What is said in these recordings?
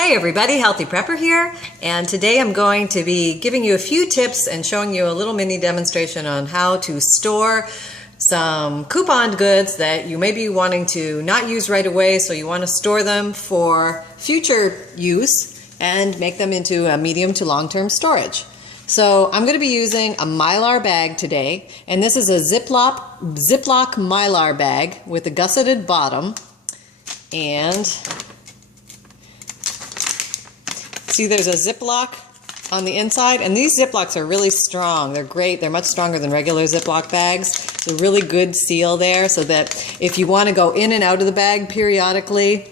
Hey everybody, Healthy Prepper here, and today I'm going to be giving you a few tips and showing you a little mini demonstration on how to store some coupon goods that you may be wanting to not use right away, so you want to store them for future use and make them into a medium to long-term storage. So I'm going to be using a Mylar bag today, and this is a Ziploc Mylar bag with a gusseted bottom, and see, there's a Ziploc on the inside, and these Ziplocs are really strong. They're great. They're much stronger than regular Ziploc bags. It's a really good seal there so that if you want to go in and out of the bag periodically,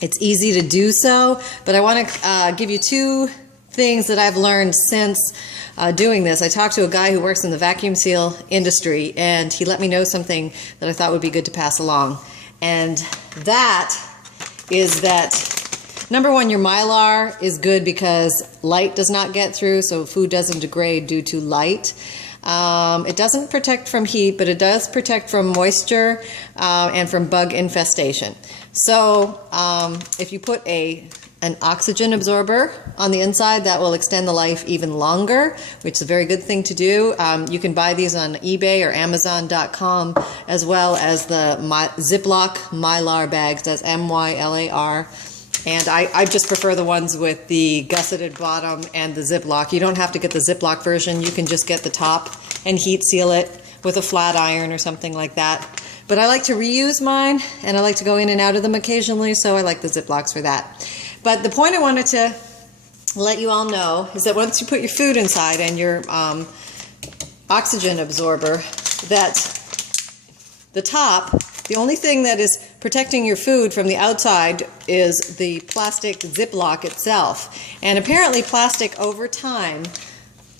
it's easy to do so. But I want to give you two things that I've learned since doing this. I talked to a guy who works in the vacuum seal industry, and he let me know something that I thought would be good to pass along. And that is that number one, your Mylar is good because light does not get through, so food doesn't degrade due to light. It doesn't protect from heat, but it does protect from moisture and from bug infestation. So if you put an oxygen absorber on the inside, that will extend the life even longer, which is a very good thing to do. You can buy these on eBay or Amazon.com, as well as the Ziploc Mylar bags. That's M-Y-L-A-R. And I just prefer the ones with the gusseted bottom and the Ziploc. You don't have to get the Ziploc version. You can just get the top and heat seal it with a flat iron or something like that. But I like to reuse mine, and I like to go in and out of them occasionally, so I like the Ziplocs for that. But the point I wanted to let you all know is that once you put your food inside and your oxygen absorber, that the top, the only thing that is protecting your food from the outside is the plastic Ziploc itself. And apparently plastic, over time,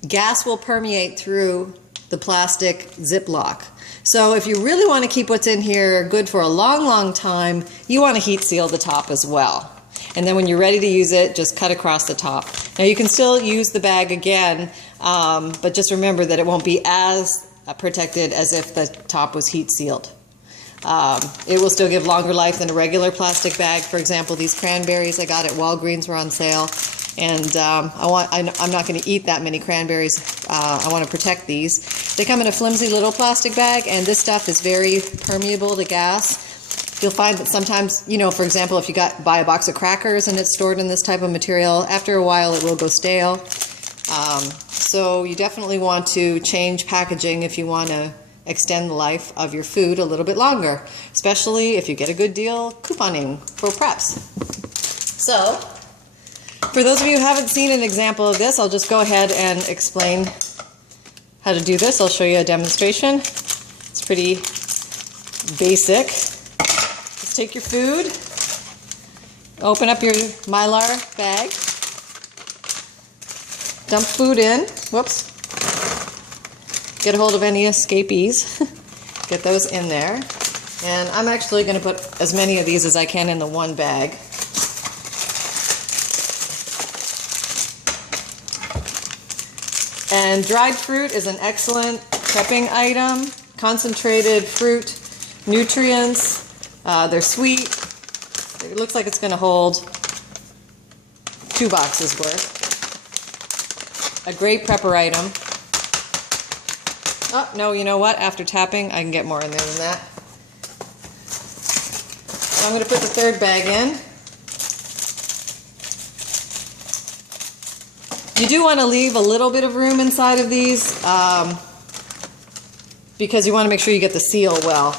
gas will permeate through the plastic Ziploc. So if you really want to keep what's in here good for a long, long time, you want to heat seal the top as well. And then when you're ready to use it, just cut across the top. Now you can still use the bag again, but just remember that it won't be as protected as if the top was heat sealed. It will still give longer life than a regular plastic bag. For example, these cranberries I got at Walgreens were on sale, and I'm not going to eat that many cranberries. I want to protect these. They come in a flimsy little plastic bag, and this stuff is very permeable to gas. You'll find that sometimes, you know, for example, if you buy a box of crackers and it's stored in this type of material, after a while it will go stale. So you definitely want to change packaging if you want to extend the life of your food a little bit longer, especially if you get a good deal couponing for preps. So, for those of you who haven't seen an example of this, I'll just go ahead and explain how to do this. I'll show you a demonstration. It's pretty basic. Just take your food, open up your Mylar bag, dump food in, whoops, get a hold of any escapees, get those in there. And I'm actually going to put as many of these as I can in the one bag. And dried fruit is an excellent prepping item. Concentrated fruit, nutrients, they're sweet. It looks like it's going to hold 2 boxes worth. A great prepper item. Oh, no, you know what? After tapping, I can get more in there than that. So I'm going to put the third bag in. You do want to leave a little bit of room inside of these because you want to make sure you get the seal well,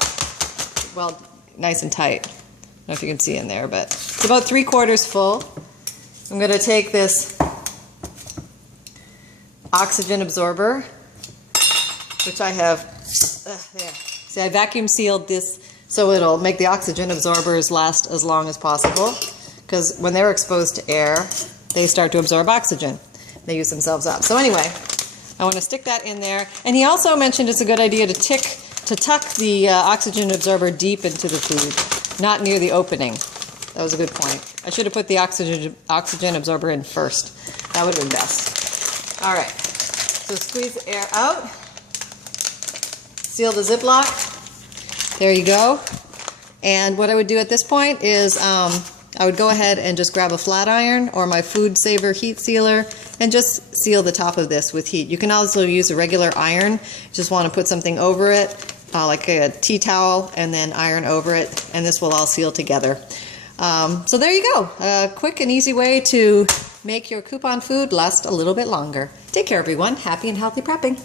nice and tight. I don't know if you can see in there, but it's about 3/4 full. I'm going to take this oxygen absorber, which I have, there. See, I vacuum sealed this so it'll make the oxygen absorbers last as long as possible, because when they're exposed to air, they start to absorb oxygen. They use themselves up. So anyway, I want to stick that in there. And he also mentioned it's a good idea to tuck the oxygen absorber deep into the food, not near the opening. That was a good point. I should have put the oxygen absorber in first. That would have been best. All right. So squeeze the air out. Seal the Ziploc. There you go. And what I would do at this point is I would go ahead and just grab a flat iron or my Food Saver heat sealer and just seal the top of this with heat. You can also use a regular iron. You just want to put something over it, like a tea towel, and then iron over it, and this will all seal together. So there you go. A quick and easy way to make your coupon food last a little bit longer. Take care, everyone. Happy and healthy prepping.